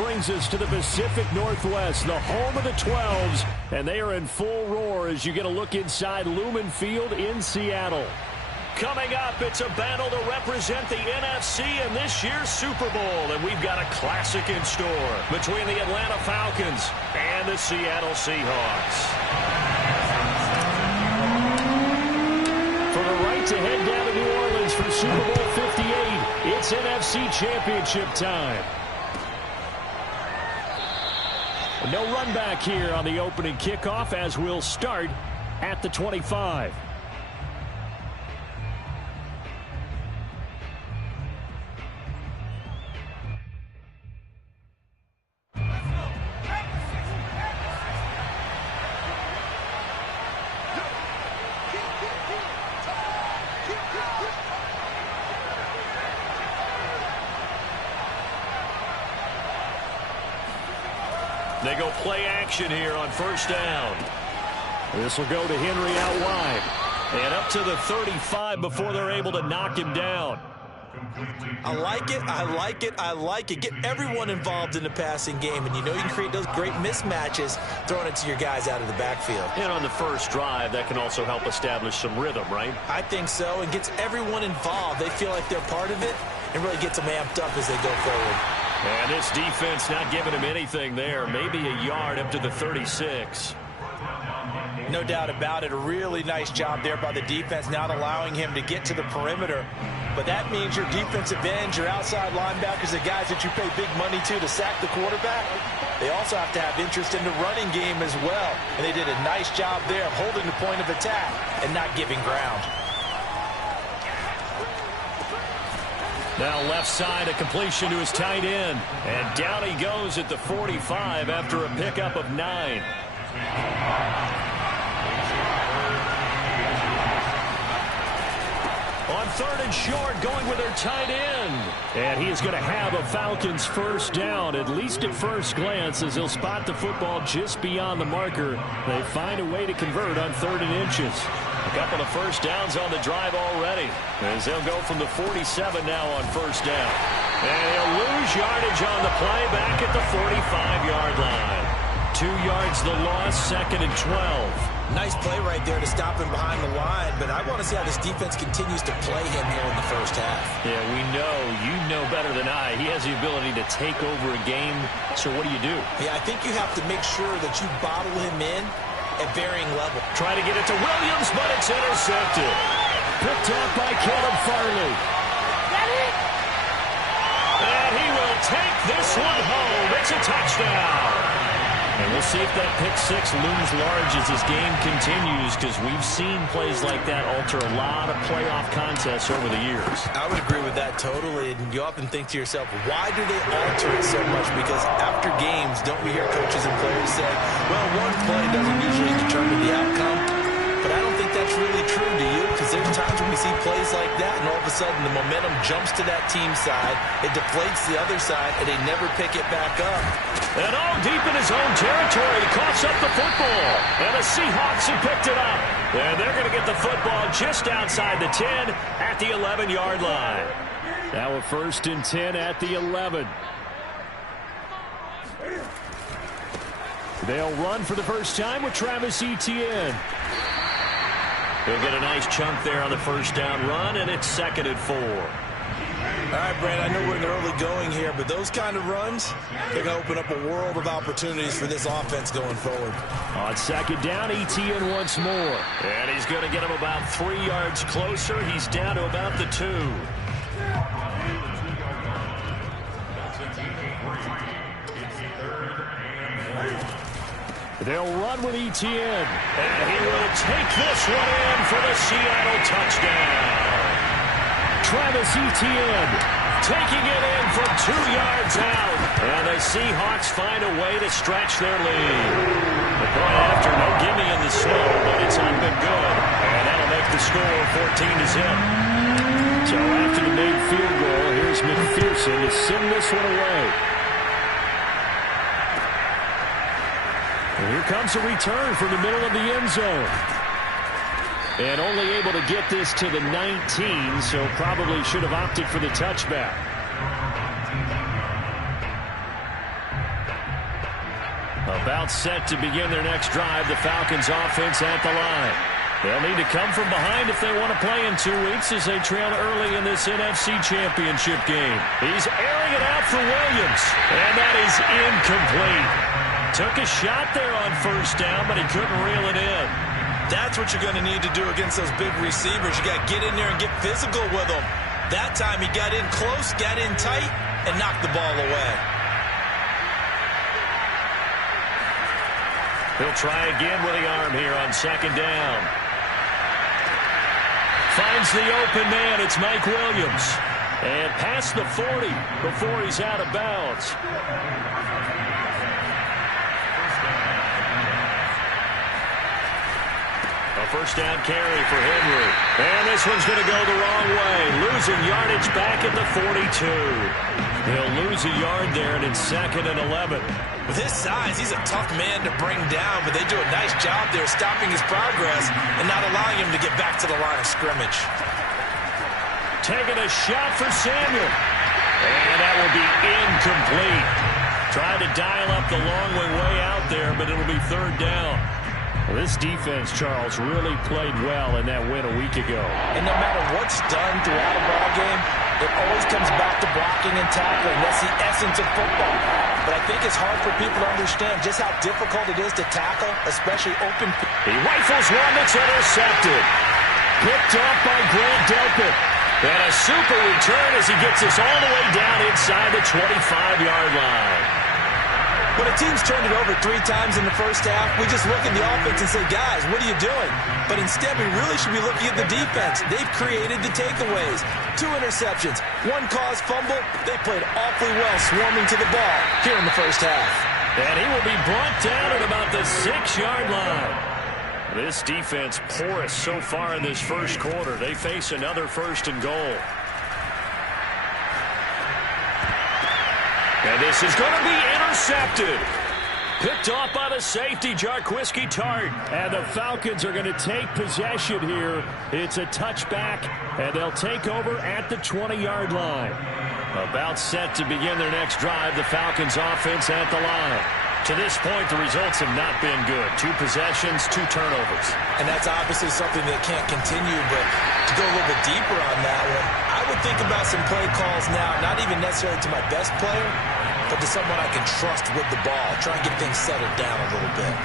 brings us to the Pacific Northwest, the home of the 12s, and they are in full roar as you get a look inside Lumen Field in Seattle. Coming up, it's a battle to represent the NFC in this year's Super Bowl, and we've got a classic in store between the Atlanta Falcons and the Seattle Seahawks. For the right to head down to New Orleans for Super Bowl 58, it's NFC Championship time. No run back here on the opening kickoff as we'll start at the 25. They go play action here on first down. This will go to Henry out wide. And up to the 35 before they're able to knock him down. I like it, I like it, I like it. Get everyone involved in the passing game, and you know you can create those great mismatches throwing it to your guys out of the backfield. And on the first drive, that can also help establish some rhythm, right? I think so, and gets everyone involved. They feel like they're part of it, and really gets them amped up as they go forward. And this defense not giving him anything there. Maybe a yard up to the 36. No doubt about it. A really nice job there by the defense, not allowing him to get to the perimeter. But that means your defensive ends, your outside linebackers, the guys that you pay big money to sack the quarterback, they also have to have interest in the running game as well. And they did a nice job there of holding the point of attack and not giving ground. Now left side, a completion to his tight end. And down he goes at the 45 after a pickup of 9. On third and short, going with their tight end. And he is going to have a Falcons first down, at least at first glance, as he'll spot the football just beyond the marker. They find a way to convert on 3rd and inches. A couple of first downs on the drive already, as they'll go from the 47 now on first down. And he'll lose yardage on the play back at the 45-yard line. 2 yards the loss, 2nd and 12. Nice play right there to stop him behind the line, but I want to see how this defense continues to play him here in the first half. Yeah, we know. You know better than I. He has the ability to take over a game, so what do you do? Yeah, I think you have to make sure that you bottle him in at varying levels. Try to get it to Williams, but it's intercepted. Picked up by Caleb Farley. Got it! And he will take this one home. It's a touchdown. And we'll see if that pick six looms large as this game continues, because we've seen plays like that alter a lot of playoff contests over the years. I would agree with that totally. And you often think to yourself, why do they alter it so much? Because after games, don't we hear coaches and players say, well, one play doesn't usually determine the outcome. But I don't think that's really true, do you? Because there's times when we see plays like that, and all of a sudden the momentum jumps to that team side, it deflates the other side, and they never pick it back up. And all deep in his own territory, he coughs up the football. And the Seahawks have picked it up. And they're going to get the football just outside the 10 at the 11-yard line. Now a 1st and 10 at the 11. They'll run for the first time with Travis Etienne. He'll get a nice chunk there on the first down run, and it's 2nd and 4. All right, Brad, I know we're in the early going here, but those kind of runs, they're going to open up a world of opportunities for this offense going forward. On 2nd down, Etienne once more. And he's going to get him about 3 yards closer. He's down to about the 2. They'll run with Etienne. And he will take this one in for the Seattle touchdown. Travis Etienne taking it in from 2 yards out. And the Seahawks find a way to stretch their lead. The point after, no gimme in the snow, but it's up and good. And that'll make the score 14-0. So after the made field goal, here's McPherson to send this one away. And here comes a return from the middle of the end zone. And only able to get this to the 19, so probably should have opted for the touchback. About set to begin their next drive, the Falcons offense at the line. They'll need to come from behind if they want to play in 2 weeks as they trail early in this NFC Championship game. He's airing it out for Williams, and that is incomplete. Took a shot there on first down, but he couldn't reel it in. That's what you're going to need to do against those big receivers. You got to get in there and get physical with them. That time he got in close, got in tight, and knocked the ball away. He'll try again with the arm here on second down. Finds the open man. It's Mike Williams. And past the 40 before he's out of bounds. A first down carry for Henry. And this one's going to go the wrong way. Losing yardage back at the 42. He'll lose a yard there, and it's 2nd and 11. With his size, he's a tough man to bring down, but they do a nice job there stopping his progress and not allowing him to get back to the line of scrimmage. Taking a shot for Samuel. And that will be incomplete. Tried to dial up the long way out there, but it'll be 3rd down. Well, this defense, Charles, really played well in that win a week ago. And no matter what's done throughout a ball game, it always comes back to blocking and tackling. That's the essence of football. But I think it's hard for people to understand just how difficult it is to tackle, especially open. He rifles one that's intercepted. Picked up by Grant Delpit. And a super return as he gets us all the way down inside the 25-yard line. When a team's turned it over 3 times in the first half, we just look at the offense and say, guys, what are you doing? But instead, we really should be looking at the defense. They've created the takeaways. 2 interceptions, 1 caused fumble. They played awfully well swarming to the ball here in the first half. And he will be brought down at about the 6-yard line. This defense porous so far in this first quarter. They face another 1st and goal. And this is going to be intercepted. Picked off by the safety, Jarquiski Tart. And the Falcons are going to take possession here. It's a touchback, and they'll take over at the 20-yard line. About set to begin their next drive, the Falcons offense at the line. To this point, the results have not been good. 2 possessions, 2 turnovers. And that's obviously something that can't continue, but to go a little bit deeper on that one, I would think about some play calls now, not even necessarily to my best player, but to someone I can trust with the ball. Try and get things settled down a little bit.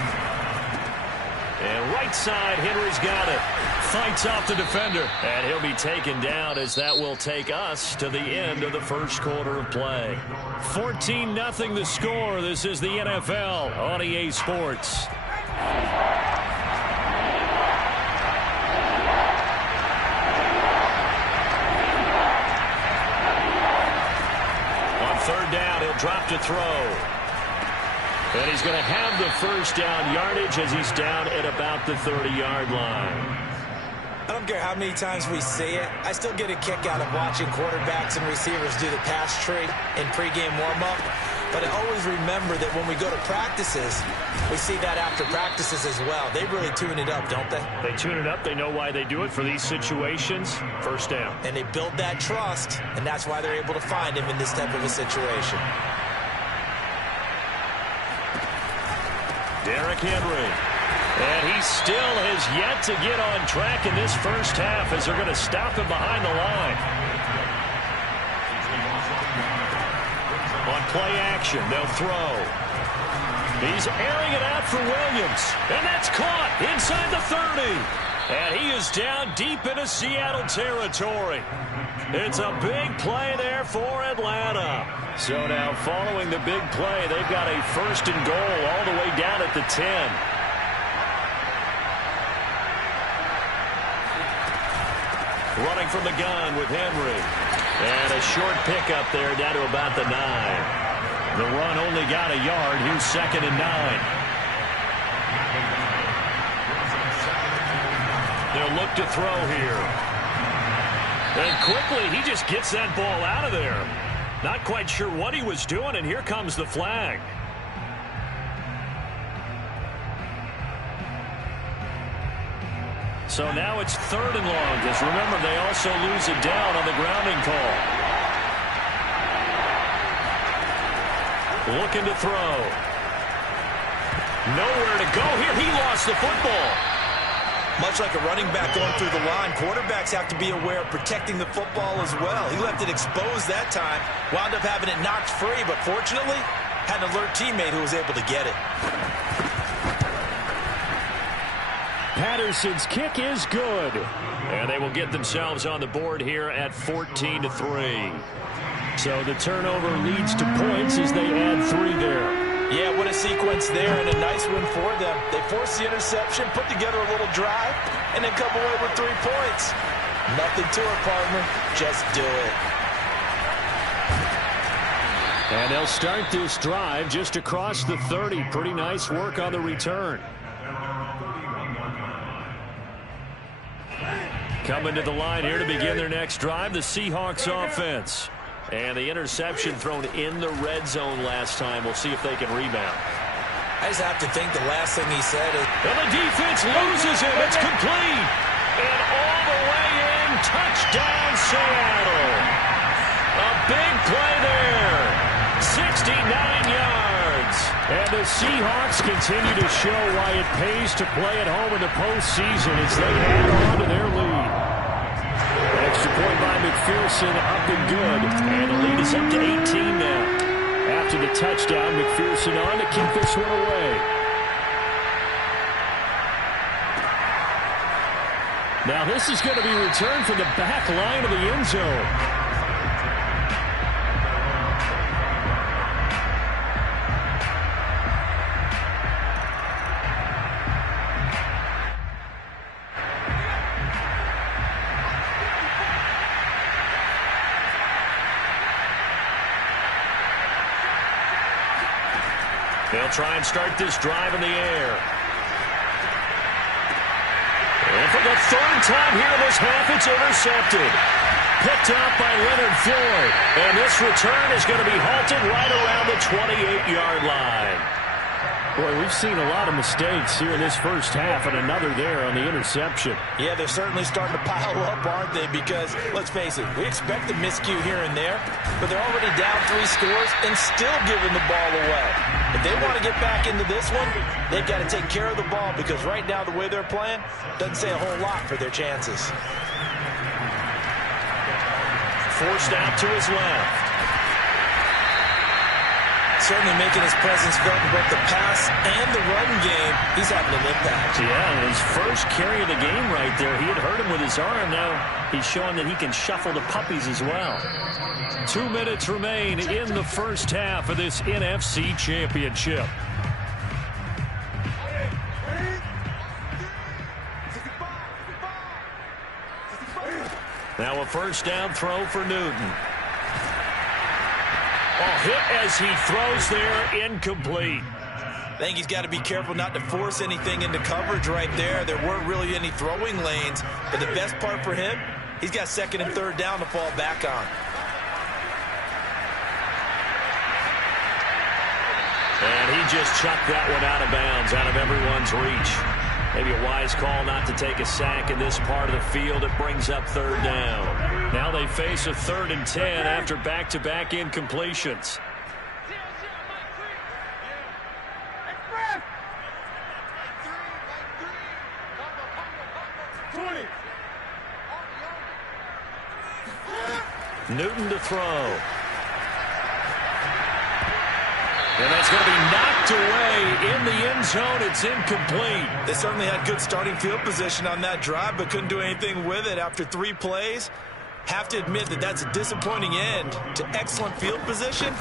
And right side, Henry's got it. Fights off the defender. And he'll be taken down as that will take us to the end of the first quarter of play. 14-0 the score. This is the NFL on EA Sports. On 3rd down, he'll drop to throw. And he's going to have the first down yardage as he's down at about the 30-yard line. I don't care how many times we see it. I still get a kick out of watching quarterbacks and receivers do the pass tree in pregame warm-up. But I always remember that when we go to practices, we see that after practices as well. They really tune it up, don't they? They tune it up. They know why they do it for these situations. First down. And they build that trust, and that's why they're able to find him in this type of a situation. Derrick Henry. And he still has yet to get on track in this first half as they're going to stop him behind the line. On play action, they'll throw. He's airing it out for Williams. And that's caught inside the 30. And he is down deep into Seattle territory. It's a big play there for Atlanta. So now following the big play, they've got a 1st and goal all the way down at the 10. Running from the gun with Henry. And a short pickup there down to about the 9. The run only got a yard. Here's 2nd and 9. They'll look to throw here. And quickly, he just gets that ball out of there. Not quite sure what he was doing, and here comes the flag. So now it's 3rd and long, because remember, they also lose it down on the grounding call. Looking to throw. Nowhere to go here. He lost the football. Much like a running back going through the line, quarterbacks have to be aware of protecting the football as well. He left it exposed that time, wound up having it knocked free, but fortunately, had an alert teammate who was able to get it. Patterson's kick is good. And they will get themselves on the board here at 14-3. So the turnover leads to points as they add 3 there. Yeah, what a sequence there, and a nice win for them. They forced the interception, put together a little drive, and then come away with 3 points. Nothing to it, partner. Just do it. And they'll start this drive just across the 30. Pretty nice work on the return. Coming to the line here to begin their next drive, the Seahawks offense. And the interception thrown in the red zone last time. We'll see if they can rebound. I just have to think the last thing he said is... And the defense loses him. It's complete. And all the way in. Touchdown, Seattle. A big play there. 69 yards. And the Seahawks continue to show why it pays to play at home in the postseason as they add on to their lead. Extra point by McPherson, up and good. And the lead is up to 18 now. After the touchdown, McPherson on to keep this one away. Now this is going to be returned from the back line of the end zone. They'll try and start this drive in the air. And for the 3rd time here in this half, it's intercepted. Picked up by Leonard Floyd. And this return is going to be halted right around the 28-yard line. Boy, we've seen a lot of mistakes here in this first half, and another there on the interception. Yeah, they're certainly starting to pile up, aren't they? Because, let's face it, we expect a miscue here and there, but they're already down 3 scores and still giving the ball away. If they want to get back into this one, they've got to take care of the ball because right now the way they're playing doesn't say a whole lot for their chances. Forced out to his left. Certainly making his presence felt in both the pass and the run game. He's having an impact. Yeah, his first carry of the game right there. He had hurt him with his arm. Now he's showing that he can shuffle the puppies as well. 2 minutes remain in the first half of this NFC Championship. Now a first down throw for Newton. Hit as he throws there, incomplete. I think he's got to be careful not to force anything into coverage right there. There weren't really any throwing lanes, but the best part for him, he's got 2nd and 3rd down to fall back on. And he just chucked that one out of bounds, out of everyone's reach. Maybe a wise call not to take a sack in this part of the field. It brings up 3rd down. Now they face a 3rd and 10 after back-to-back incompletions. Newton to throw. And that's going to be knocked away in the end zone. It's incomplete. They certainly had good starting field position on that drive, but couldn't do anything with it after 3 plays. Have to admit that that's a disappointing end to excellent field position.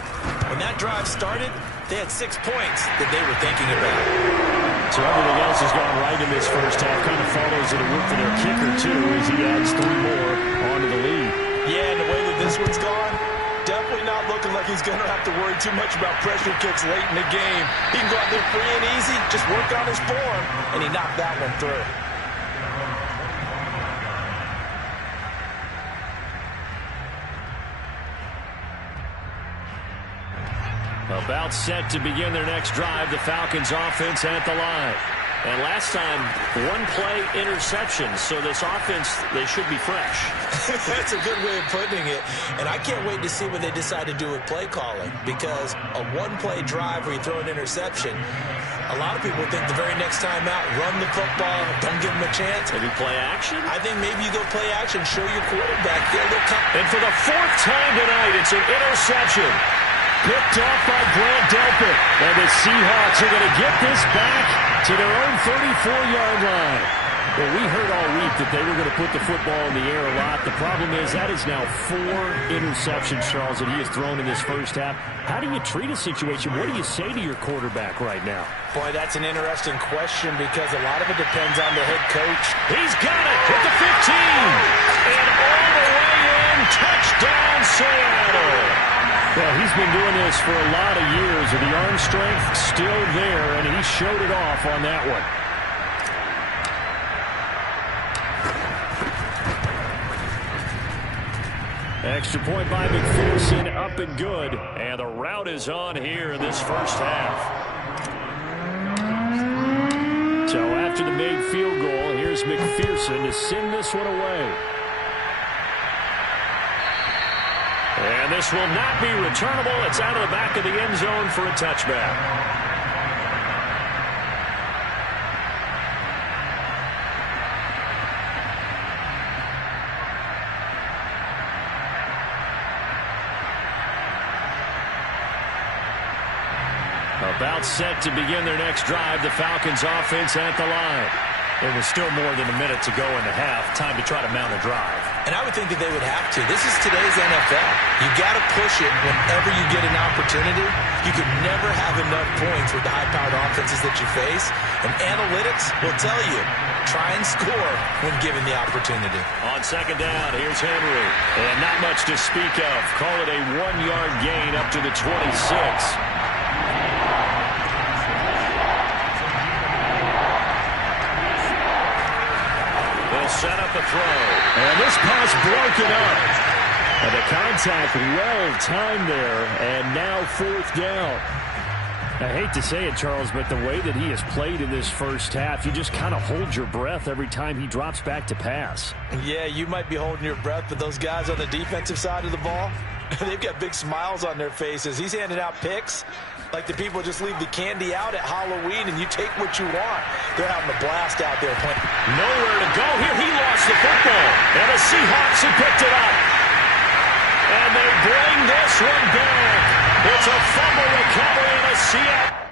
When that drive started, they had 6 points that they were thinking about. So everything else has gone right in this first half. Kind of follows it with for their kicker, too, as he adds 3 more onto the lead. Yeah, and the way that this one's gone, definitely not looking like he's going to have to worry too much about pressure kicks late in the game. He can go out there free and easy, just work on his form, and he knocked that one through. About set to begin their next drive, the Falcons offense at the line. And last time, one play interception. So this offense, they should be fresh. That's a good way of putting it. And I can't wait to see what they decide to do with play calling, because a one-play drive where you throw an interception, a lot of people think the very next time out, run the football, don't give them a chance. Maybe play action? I think maybe you go play action, show your quarterback. And for the fourth time tonight, it's an interception. Picked off by Grant Delpit. And the Seahawks are going to get this back to their own 34-yard line. Well, we heard all week that they were going to put the football in the air a lot. The problem is that is now 4 interceptions, Charles, that he has thrown in this first half. How do you treat a situation? What do you say to your quarterback right now? Boy, that's an interesting question, because a lot of it depends on the head coach. He's got it at the 15. And all the way in, touchdown Seattle. Well, he's been doing this for a lot of years, and the arm strength still there, and he showed it off on that one. Extra point by McPherson, up and good. And the route is on here in this first half. So after the made field goal, here's McPherson to send this one away. And this will not be returnable. It's out of the back of the end zone for a touchback. About set to begin their next drive. The Falcons offense at the line. There was still more than a minute to go in the half. Time to try to mount a drive. And I would think that they would have to. This is today's NFL. You got to push it whenever you get an opportunity. You can never have enough points with the high-powered offenses that you face. And analytics will tell you, try and score when given the opportunity. On second down, here's Henry. And not much to speak of. Call it a 1-yard gain up to the 26. Set up a throw. And this pass broken up. And the contact well timed there. And now 4th down. I hate to say it, Charles, but the way that he has played in this first half, you just kind of hold your breath every time he drops back to pass. Yeah, you might be holding your breath, but those guys on the defensive side of the ball, they've got big smiles on their faces. He's handing out picks like the people just leave the candy out at Halloween and you take what you want. They're having a blast out there playing. Nowhere to go here. He lost the football. And the Seahawks have picked it up. And they bring this one back. It's a fumble recovery and a Seattle.